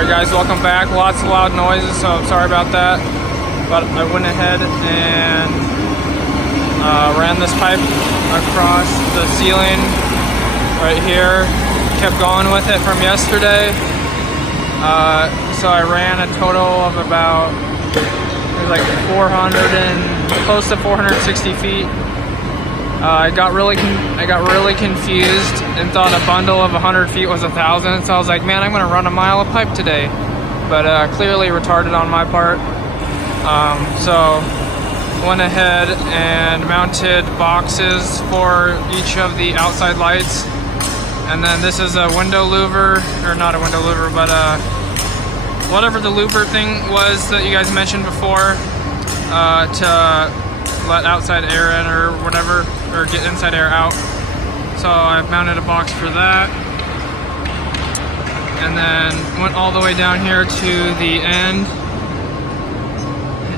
Alright guys, welcome back. Lots of loud noises, so I'm sorry about that. But I went ahead and ran this pipe across the ceiling right here. Kept going with it from yesterday. So I ran a total of about, it was like 400 and close to 460 feet. I got really confused and thought a bundle of 100 feet was 1,000. So I was like, man, I'm gonna run a mile of pipe today. But clearly retarded on my part. So went ahead and mounted boxes for each of the outside lights. And then this is a window louver, or not a window louver, but whatever the louver thing was that you guys mentioned before, to let outside air in or whatever, or get inside air out. So I mounted a box for that. And then went all the way down here to the end.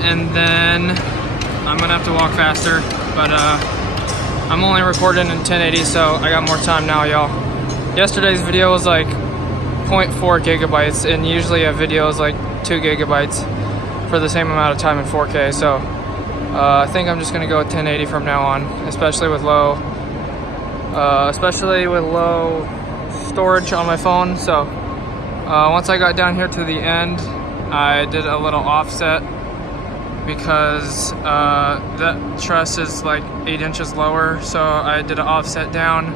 And then I'm gonna have to walk faster, but I'm only recording in 1080, so I got more time now, y'all. Yesterday's video was like 0.4 gigabytes, and usually a video is like 2 gigabytes for the same amount of time in 4K. So I think I'm just gonna go with 1080 from now on, especially with low storage on my phone. So once I got down here to the end, I did a little offset because that truss is like 8 inches lower. So I did an offset down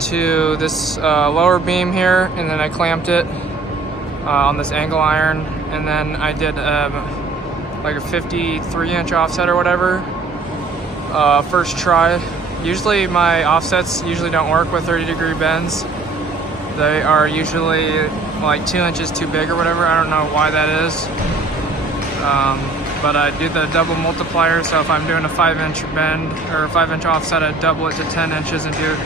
to this lower beam here, and then I clamped it on this angle iron, and then I did like a 53-inch offset or whatever first try. Usually my offsets usually don't work with 30-degree bends. They are usually like 2 inches too big or whatever. I don't know why that is. But I do the double multiplier, so if I'm doing a 5-inch bend or a 5-inch offset, I double it to 10 inches and do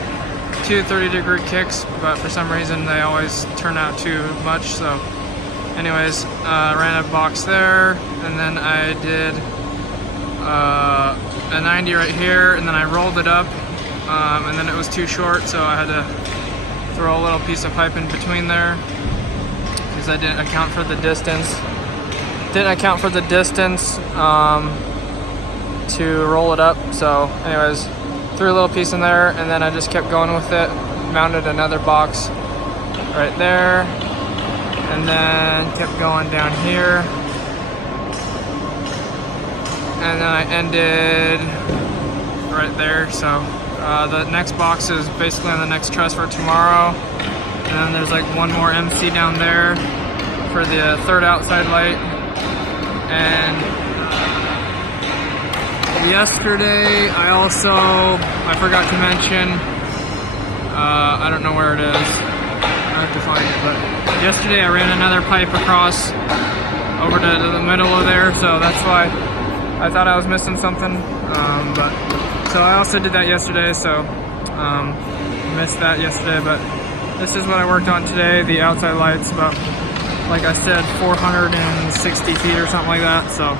2 30-degree kicks, but for some reason they always turn out too much. So anyways, ran a box there, and then I did a 90 right here, and then I rolled it up, and then it was too short, so I had to throw a little piece of pipe in between there because I didn't account for the distance. To roll it up. So anyways, threw a little piece in there, and then I just kept going with it. Mounted another box right there, and then kept going down here, and then I ended right there. So the next box is basically on the next truss for tomorrow, and then there's like one more MC down there for the third outside light. And yesterday I forgot to mention, I don't know where it is, I have to find it, but yesterday I ran another pipe across over to the middle of there, so that's why I thought I was missing something. So I also did that yesterday, so missed that yesterday, but this is what I worked on today. The outside lights, about, like I said, 460 feet or something like that. So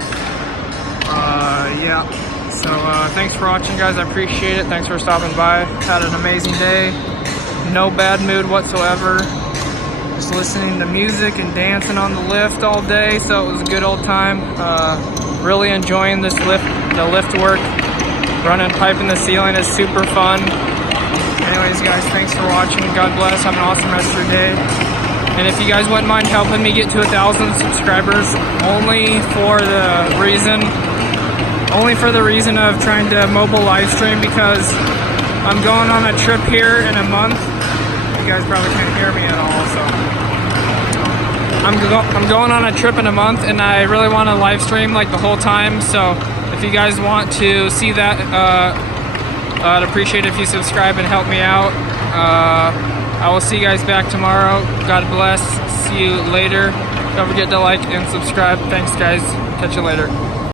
yeah, so thanks for watching, guys. I appreciate it. Thanks for stopping by. Had an amazing day, no bad mood whatsoever, just listening to music and dancing on the lift all day, so it was a good old time. Really enjoying this lift, the lift work. Running pipe in the ceiling is super fun. Anyways, guys, thanks for watching. God bless. Have an awesome rest of your day. And if you guys wouldn't mind helping me get to 1,000 subscribers, only for the reason of trying to mobile live stream, because I'm going on a trip here in a month. You guys probably can't hear me at all, so I'm going on a trip in a month, and I really want to live stream like the whole time. So if you guys want to see that, I'd appreciate it if you subscribe and help me out. I will see you guys back tomorrow. God bless. See you later. Don't forget to like and subscribe. Thanks, guys. Catch you later.